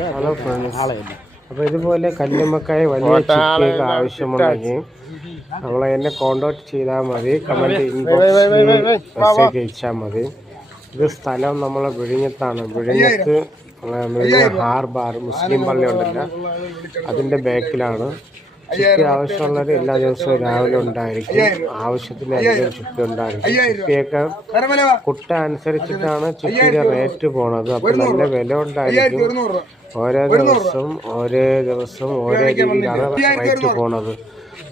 Hello friends, അപ്പോൾ ഇതുപോലെ കല്ലുമ്മക്കായ വലിയ ചിപ്പിയൊക്കെ ആവശ്യമുണ്ടെങ്കിൽ നമ്മളെ എന്നെ കോൺടാക്ട് ചെയ്താൽ മതി. കമൻറ്റ് ഇൻബോക്സിൽ മെസ്സേജ് അയച്ചാൽ മതി. ഇത് സ്ഥലം നമ്മളെ വിഴിഞ്ഞത്താണ്. വിഴിഞ്ഞത്ത് ഹാർബാർ മുസ്ലിം പള്ളി ഉണ്ടല്ലോ, അതിൻ്റെ ബാക്കിലാണ്. ചിപ്പി ആവശ്യമുള്ളവർ എല്ലാ ദിവസവും രാവിലെ ഉണ്ടായിരിക്കും. ആവശ്യത്തിന് അധികം ചിപ്പി ഉണ്ടായിരിക്കും. ചിപ്പിയൊക്കെ കുട്ട അനുസരിച്ചിട്ടാണ് ചിപ്പിയുടെ റേറ്റ് പോണത്. അപ്പോൾ നല്ല വില ഉണ്ടായിരിക്കും. ഓരോ ദിവസം ഓരോ രീതിയിലാണ് റേറ്റ് പോണത്.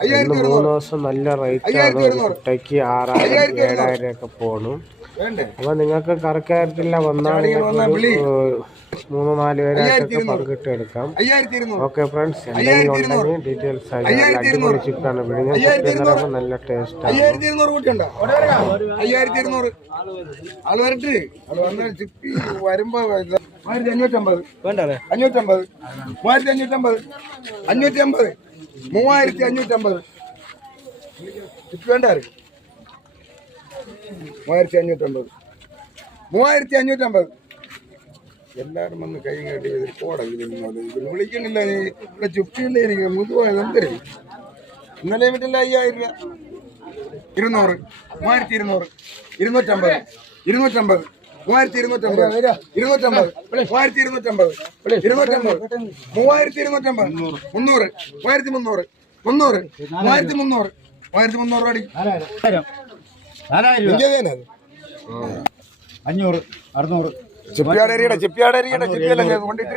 ഇന്ന് 3 ദിവസം നല്ല റേറ്റാണ്. ഒരു കുട്ടയ്ക്ക് 6000 7000 ഒക്കെ പോണു. അപ്പോൾ നിങ്ങൾക്ക് കറക്റ്റായിട്ടില്ല വന്നാൽ 3-4 പേരായിട്ടൊക്കെ പങ്കിട്ട് എടുക്കാം. ഓക്കെ ഫ്രണ്ട്സ്, എന്തെങ്കിലും ഉണ്ടെങ്കിൽ ഡീറ്റെയിൽസ് അടിപൊളി ചിപ്പാണ്. വിഴിഞ്ഞ ചിപ്പ് എന്ന് പറയുമ്പോൾ നല്ല ടേസ്റ്റാണ്. 5250 ചിപ്പി വരുമ്പോ 1550 550 3550 ചിപ്പി വേണ്ട 3550 എല്ലാവരും വന്ന് കൈ കെട്ടി ഇതിന് വിളിക്കണില്ല. ഇവിടെ ചുപ്പിയില്ല. എനിക്ക് മുതുവായത് എന്തരും ഇന്നലെ വിട്ടില്ല. 5000 രൂപ 200 3200 250 250 3250 250 3250 250 3250 300 1300 1300 അടി 500 600 ചിപ്പിയാടരിയുടെ ചിപ്പിയല്ല കൊണ്ടിട്ട്